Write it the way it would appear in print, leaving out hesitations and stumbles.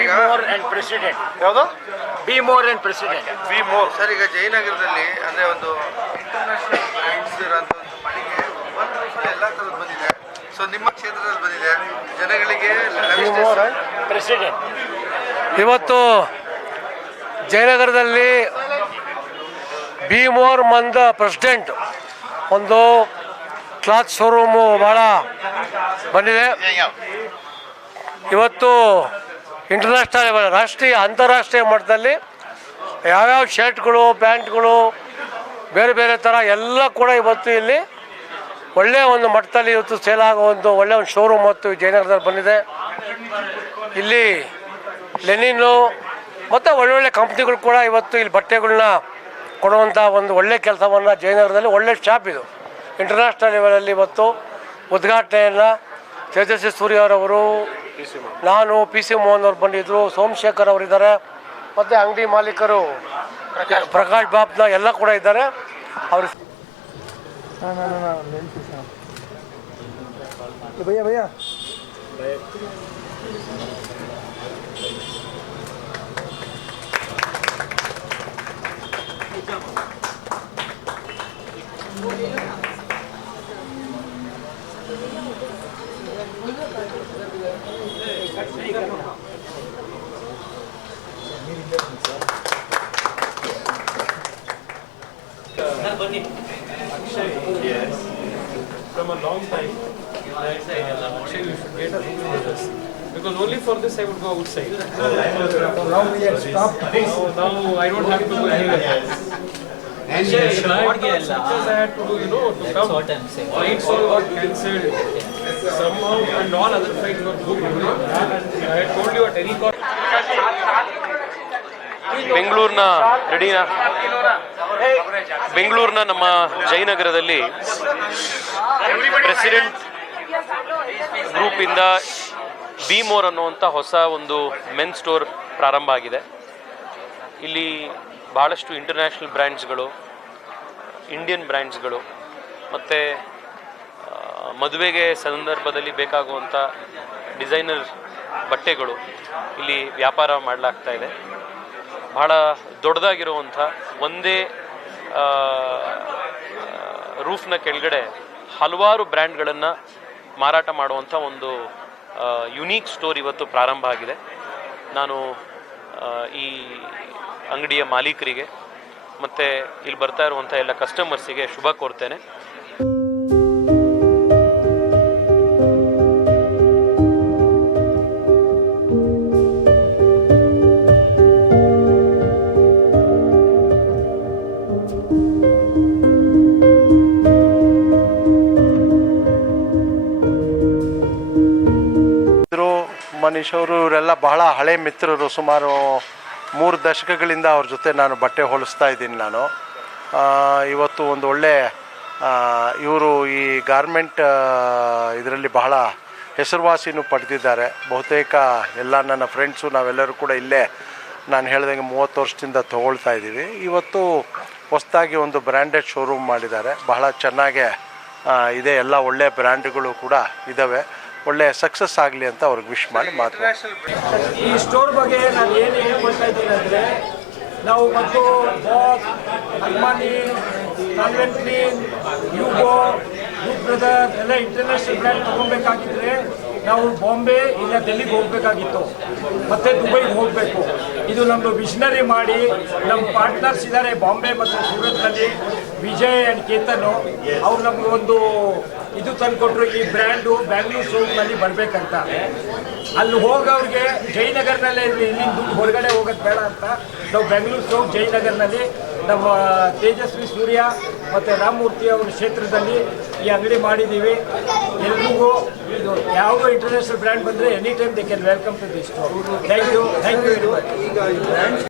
Be more and president. ಯಾವುದು? Be more and president. Be more. Sir, ಈಗ ಜಯನಗರದಲ್ಲಿ ಅಂದರೆ ಒಂದು ಇಂಟರ್ನ್ಯಾಷನಲ್ ಬ್ರ್ಯಾಂಡ್ಸ್ ಇರೋಂಥ ಒಂದು ಮಳಿಗೆ ಎಲ್ಲ ಥರದ್ದು ಬಂದಿದೆ. ಸೊ ನಿಮ್ಮ ಕ್ಷೇತ್ರದಲ್ಲಿ ಬಂದಿದೆ ಜನಗಳಿಗೆ. President. ಇವತ್ತು ಜಯನಗರದಲ್ಲಿ ಬಿ ಮೋರ್ ಮಂದ ಪ್ರೆಸಿಡೆಂಟ್ ಒಂದು ಕ್ಲಾತ್ ಶೋರೂಮು ಭಾಳ ಬಂದಿದೆ. ಇವತ್ತು ಇಂಟರ್ನ್ಯಾಷನಲ್ ರಾಷ್ಟ್ರೀಯ ಅಂತಾರಾಷ್ಟ್ರೀಯ ಮಟ್ಟದಲ್ಲಿ ಯಾವ್ಯಾವ ಶರ್ಟ್ಗಳು ಪ್ಯಾಂಟ್ಗಳು ಬೇರೆ ಬೇರೆ ಥರ ಎಲ್ಲ ಕೂಡ ಇವತ್ತು ಇಲ್ಲಿ ಒಳ್ಳೆಯ ಒಂದು ಮಟ್ಟದಲ್ಲಿ ಇವತ್ತು ಸೇಲ್ ಆಗೋ ಒಂದು ಒಳ್ಳೆಯ ಒಂದು ಶೋರೂಮ್ ಮತ್ತು ಜಯನಗರದಲ್ಲಿ ಬಂದಿದೆ. ಇಲ್ಲಿ ಲೆನಿನ್ನು ಮತ್ತು ಒಳ್ಳೊಳ್ಳೆ ಕಂಪ್ನಿಗಳು ಕೂಡ ಇವತ್ತು ಇಲ್ಲಿ ಬಟ್ಟೆಗಳನ್ನ ಕೊಡುವಂಥ ಒಂದು ಒಳ್ಳೆಯ ಕೆಲಸವನ್ನು ಜಯನಗರದಲ್ಲಿ ಒಳ್ಳೆಯ ಶಾಪ್ ಇದು. ಇಂಟರ್ನ್ಯಾಷನಲ್ ಲೆವೆಲಲ್ಲಿ ಇವತ್ತು ಉದ್ಘಾಟನೆಯನ್ನು ತೇಜಸ್ವಿ ಸೂರ್ಯವರವರು, ನಾನು ಪಿ ಸಿ ಮೋಹನ್ ಅವರು ಬಂದಿದ್ದರು, ಸೋಮಶೇಖರ್ ಅವರಿದ್ದಾರೆ, ಮತ್ತು ಅಂಗಡಿ ಮಾಲೀಕರು ಪ್ರಕಾಶ್ ಬಾಬ್ನ ಎಲ್ಲ ಕೂಡ ಇದ್ದಾರೆ. ಅವರು bhaiya bhaiya Yes. From a long time, Akshay, you should get a room with us. Because only for this I would go outside. now we have stopped. Now I don't have to go anywhere. Akshay, because I had to do, to come. Flights all got cancelled. Somehow, and all other flights were booked. I had told you at any cost. ಬೆಂಗಳೂರಿನ ನಮ್ಮ ಜಯನಗರದಲ್ಲಿ president ಗ್ರೂಪಿಂದ be more ಅನ್ನುವಂಥ ಹೊಸ ಒಂದು men store ಪ್ರಾರಂಭ ಆಗಿದೆ. ಇಲ್ಲಿ ಭಾಳಷ್ಟು international ಬ್ರ್ಯಾಂಡ್ಸ್ಗಳು, Indian ಬ್ರ್ಯಾಂಡ್ಸ್ಗಳು ಮತ್ತು ಮದುವೆಗೆ ಸಂದರ್ಭದಲ್ಲಿ ಬೇಕಾಗುವಂಥ ಡಿಸೈನರ್ ಬಟ್ಟೆಗಳು ಇಲ್ಲಿ ವ್ಯಾಪಾರ ಮಾಡಲಾಗ್ತಾ ಇದೆ. ಭಾಳ ದೊಡ್ಡದಾಗಿರುವಂಥ ಒಂದೇ ರೂಫ್ನ ಕೆಳಗಡೆ ಹಲವಾರು ಬ್ರ್ಯಾಂಡ್ಗಳನ್ನು ಮಾರಾಟ ಮಾಡುವಂಥ ಒಂದು ಯುನೀಕ್ ಸ್ಟೋರ್ ಇವತ್ತು ಪ್ರಾರಂಭ ಆಗಿದೆ. ನಾನು ಈ ಅಂಗಡಿಯ ಮಾಲೀಕರಿಗೆ ಮತ್ತು ಇಲ್ಲಿ ಬರ್ತಾ ಇರುವಂಥ ಎಲ್ಲ ಕಸ್ಟಮರ್ಸಿಗೆ ಶುಭ ಕೋರ್ತೇನೆ. ಮನೀಶ್ ಅವರು ಇವರೆಲ್ಲ ಬಹಳ ಹಳೆ ಮಿತ್ರರು. ಸುಮಾರು 3 ದಶಕಗಳಿಂದ ಅವ್ರ ಜೊತೆ ನಾನು ಬಟ್ಟೆ ಹೊಲಿಸ್ತಾ ಇದ್ದೀನಿ. ನಾನು ಇವತ್ತು ಒಂದು ಒಳ್ಳೆ ಇವರು ಈ ಗಾರ್ಮೆಂಟ್ ಇದರಲ್ಲಿ ಬಹಳ ಹೆಸರುವಾಸಿನೂ ಪಡೆದಿದ್ದಾರೆ. ಬಹುತೇಕ ಎಲ್ಲ ನನ್ನ ಫ್ರೆಂಡ್ಸು ನಾವೆಲ್ಲರೂ ಕೂಡ ಇಲ್ಲೇ ನಾನು ಹೇಳ್ದಂಗೆ 30 ವರ್ಷದಿಂದ ತೊಗೊಳ್ತಾ ಇದ್ದೀವಿ. ಇವತ್ತು ಹೊಸದಾಗಿ ಒಂದು ಬ್ರ್ಯಾಂಡೆಡ್ ಶೋರೂಮ್ ಮಾಡಿದ್ದಾರೆ. ಬಹಳ ಚೆನ್ನಾಗೆ ಇದೆ. ಎಲ್ಲ ಒಳ್ಳೆ ಬ್ರ್ಯಾಂಡ್ಗಳು ಕೂಡ ಇದ್ದಾವೆ. ಒಳ್ಳೆ ಸಕ್ಸಸ್ ಆಗಲಿ ಅಂತ ಅವ್ರಿಗೆ ವಿಶ್ ಮಾಡಿ ಮಾತು. ಈ ಸ್ಟೋರ್ ಬಗ್ಗೆ ನಾನು ಏನು ಹೇಳ್ಕೊಳ್ತಾ ಇದ್ದೀನಿ ಅಂದರೆ, ನಾವು ಮತ್ತು ಬಾಕ್, ಅರ್ಮಾನಿ, ಕಾನ್ವೆಂಟ್ ಕ್ಲೀನ್, ಯುಗೋ, ಗುಡ್ ಬ್ರದರ್ ಎಲ್ಲ ಇಂಟರ್ನ್ಯಾಷನಲ್ ಬ್ರ್ಯಾಂಡ್ ತೊಗೊಬೇಕಾಗಿದ್ರೆ ನಾವು ಬಾಂಬೆ ಇಲ್ಲ ಡೆಲ್ಲಿಗೆ ಹೋಗಬೇಕಾಗಿತ್ತು, ಮತ್ತು ದುಬೈಗೆ ಹೋಗಬೇಕು. ಇದು ನಮ್ಮದು ವಿಷನರಿ ಮಾಡಿ ನಮ್ಮ ಪಾರ್ಟ್ನರ್ಸ್ ಇದ್ದಾರೆ ಬಾಂಬೆ ಮತ್ತು ಸೂರತ್ನಲ್ಲಿ, ವಿಜಯ್ ಆ್ಯಂಡ್ ಕೇತನು. ಅವ್ರು ನಮ್ಗೆ ಒಂದು ಇದು ತಂದುಕೊಟ್ರು, ಈ ಬ್ರ್ಯಾಂಡು ಬ್ಯಾಂಗ್ಳೂರ್ ಶೋರೂಮ್ನಲ್ಲಿ ಬರಬೇಕಂತ. ಅಲ್ಲಿ ಹೋಗೋರಿಗೆ ಜಯನಗರ್ನಲ್ಲೇ ಇಲ್ಲಿಂದ ದುಡ್ಡು ಹೊರಗಡೆ ಹೋಗೋದು ಬೇಡ ಅಂತ ನಾವು ಬೆಂಗಳೂರು ಶೋರೂಮ್ ಜಯನಗರ್ನಲ್ಲಿ ನಮ್ಮ ತೇಜಸ್ವಿ ಸೂರ್ಯ ಮತ್ತು ರಾಮಮೂರ್ತಿ ಅವರ ಕ್ಷೇತ್ರದಲ್ಲಿ ಈ ಅಂಗಡಿ ಮಾಡಿದ್ದೀವಿ. ಎಲ್ರಿಗೂ ಇದು ಯಾವುದೋ ಇಂಟರ್ನ್ಯಾಷನಲ್ ಬ್ರ್ಯಾಂಡ್ ಬಂದರೆ any time they can welcome to this store. Thank you very much.